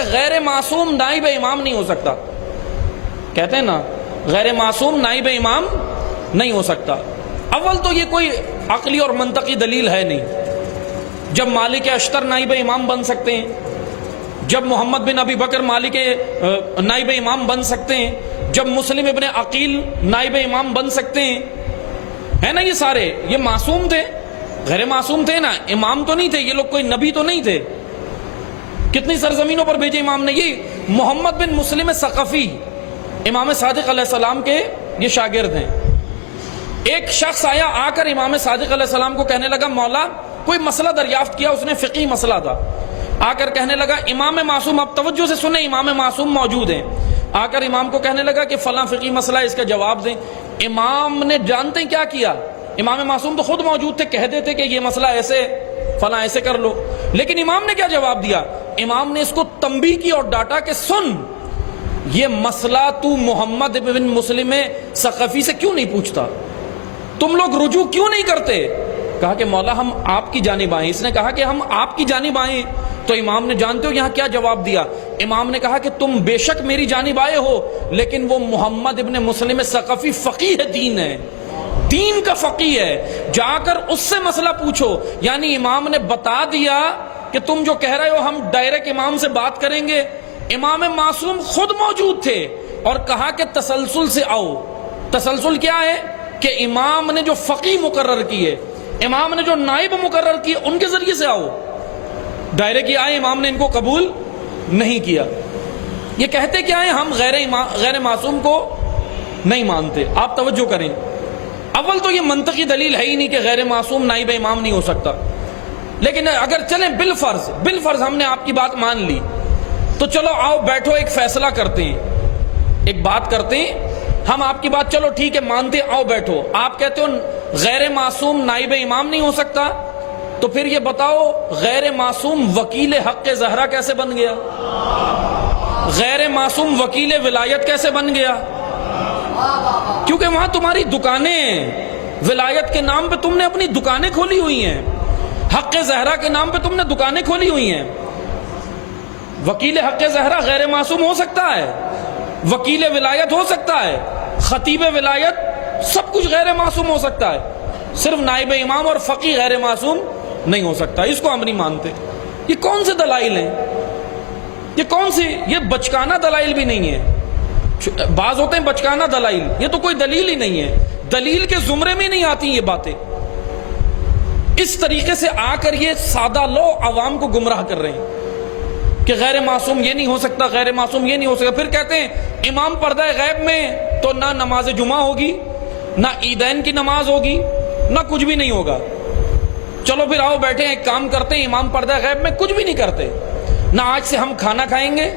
ہیں غیر معصوم نائب امام نہیں ہو سکتا. کہتے ہیں نا غیر معصوم نائب امام نہیں ہو سکتا. اول تو یہ کوئی عقلی اور منطقی دلیل ہے نہیں. جب مالک اشتر نائب امام بن سکتے ہیں, جب محمد بن ابی بکر مالک نائب امام بن سکتے ہیں, جب مسلم ابن عقیل نائب امام بن سکتے ہیں, ہے نا, یہ سارے یہ معصوم تھے, غیر معصوم تھے نا, امام تو نہیں تھے یہ لوگ, کوئی نبی تو نہیں تھے. کتنی سرزمینوں پر بھیجے امام نے. یہ محمد بن مسلم ثقفی امام صادق علیہ السلام کے یہ شاگرد ہیں. ایک شخص آیا, آ کر امام صادق علیہ السلام کو کہنے لگا مولا, کوئی مسئلہ دریافت کیا, اس نے فقہی مسئلہ تھا, آ کر کہنے لگا امام معصوم, اب توجہ سے سنیں, امام معصوم موجود ہیں, آ کر امام کو کہنے لگا کہ فلاں فقہی مسئلہ ہے, اس کا جواب دیں. امام نے جانتے ہیں کیا کیا, امام معصوم تو خود موجود تھے, کہہ دیتے کہ یہ مسئلہ ایسے فلاں ایسے کر لو, لیکن امام نے کیا جواب دیا, امام نے اس کو تنبیہ کی اور ڈانٹا کہ سن, یہ مسئلہ تو محمد بن مسلم ثقفی سے کیوں نہیں پوچھتا, تم لوگ رجوع کیوں نہیں کرتے. کہا کہ مولا ہم آپ کی جانب آئیں. اس نے کہا کہ ہم آپ کی جانب آئیں. تو امام نے جانتے ہو یہاں کیا جواب دیا, امام نے کہا کہ تم بے شک میری جانب آئے ہو, لیکن وہ محمد ابن مسلم ثقفی فقیہ دین ہے, دین کا فقیہ ہے, جا کر اس سے مسئلہ پوچھو. یعنی امام نے بتا دیا کہ تم جو کہہ رہے ہو ہم ڈائریکٹ امام سے بات کریں گے. امام معصوم خود موجود تھے اور کہا کہ تسلسل سے آؤ. تسلسل کیا ہے کہ امام نے جو فقی مقرر کیے, امام نے جو نائب مقرر کیے, ان کے ذریعے سے آؤ. ڈائریکٹ آئے, امام نے ان کو قبول نہیں کیا. یہ کہتے کیا ہیں, ہم غیر معصوم کو نہیں مانتے. آپ توجہ کریں, اول تو یہ منطقی دلیل ہے ہی نہیں کہ غیر معصوم نائب امام نہیں ہو سکتا. لیکن اگر چلیں بالفرض ہم نے آپ کی بات مان لی, تو چلو آؤ بیٹھو, ایک فیصلہ کرتے ہیں, ایک بات کرتے ہیں, ہم آپ کی بات چلو ٹھیک ہے مانتے, آؤ بیٹھو. آپ کہتے ہو غیر معصوم نائب امام نہیں ہو سکتا, تو پھر یہ بتاؤ غیر معصوم وکیل حق زہرا کیسے بن گیا, غیر معصوم وکیل ولایت کیسے بن گیا. کیونکہ وہاں تمہاری دکانیں, ولایت کے نام پہ تم نے اپنی دکانیں کھولی ہوئی ہیں, حق زہرا کے نام پہ تم نے دکانیں کھولی ہوئی ہیں. وکیل حق زہرا غیر معصوم ہو سکتا ہے, وکیل ولایت ہو سکتا ہے, خطیب ولایت, سب کچھ غیر معصوم ہو سکتا ہے, صرف نائب امام اور فقی غیر معصوم نہیں ہو سکتا. اس کو ہم نہیں مانتے. یہ کون سے دلائل ہیں, یہ کون سی, یہ بچکانہ دلائل بھی نہیں ہے. بعض ہوتے ہیں بچکانہ دلائل, یہ تو کوئی دلیل ہی نہیں ہے, دلیل کے زمرے میں نہیں آتی یہ باتیں. اس طریقے سے آ کر یہ سادہ لو عوام کو گمراہ کر رہے ہیں کہ غیر معصوم یہ نہیں ہو سکتا, غیر معصوم یہ نہیں ہو سکتا. پھر کہتے ہیں امام پردہ غیب میں تو نہ نماز جمعہ ہوگی, نہ عیدین کی نماز ہوگی, نہ کچھ بھی نہیں ہوگا. چلو پھر آؤ بیٹھے ایک کام کرتے ہیں, امام پردہ غیب میں کچھ بھی نہیں کرتے, نہ آج سے ہم کھانا کھائیں گے,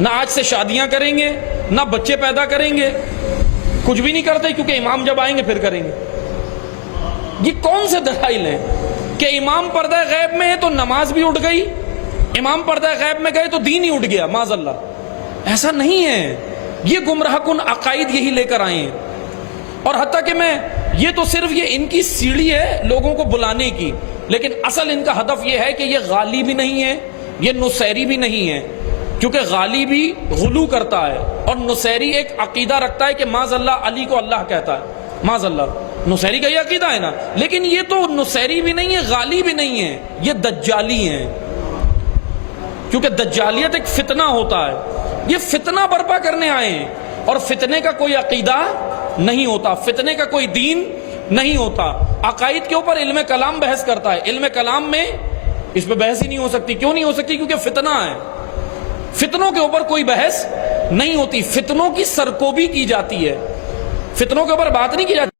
نہ آج سے شادیاں کریں گے, نہ بچے پیدا کریں گے, کچھ بھی نہیں کرتے, کیونکہ امام جب آئیں گے پھر کریں گے. یہ کون سے دلائل ہیں کہ امام پردہ غیب میں ہے تو نماز بھی اٹھ گئی, امام پردہ غیب میں گئے تو دین ہی اٹھ گیا, معاذ اللہ. ایسا نہیں ہے. یہ گمراہ کن عقائد یہی لے کر آئے ہیں. اور حتیٰ کہ یہ تو صرف یہ ان کی سیڑھی ہے لوگوں کو بلانے کی, لیکن اصل ان کا ہدف یہ ہے کہ یہ غالی بھی نہیں ہے, یہ نصیری بھی نہیں ہے. کیونکہ غالی بھی غلو کرتا ہے اور نصیری ایک عقیدہ رکھتا ہے کہ معاذ اللہ علی کو اللہ کہتا ہے, معاذ اللہ. نصیری کا یہ عقیدہ ہے نا, لیکن یہ تو نصیری بھی نہیں ہے, غالی بھی نہیں ہے, یہ دجالی ہیں. کیونکہ دجالیت ایک فتنہ ہوتا ہے, یہ فتنہ برپا کرنے آئے ہیں, اور فتنے کا کوئی عقیدہ نہیں ہوتا, فتنے کا کوئی دین نہیں ہوتا. عقائد کے اوپر علم کلام بحث کرتا ہے, علم کلام میں اس پہ بحث ہی نہیں ہو سکتی. کیوں نہیں ہو سکتی؟ کیونکہ فتنہ ہے. فتنوں کے اوپر کوئی بحث نہیں ہوتی, فتنوں کی سرکوبی کی جاتی ہے, فتنوں کے اوپر بات نہیں کی جاتی.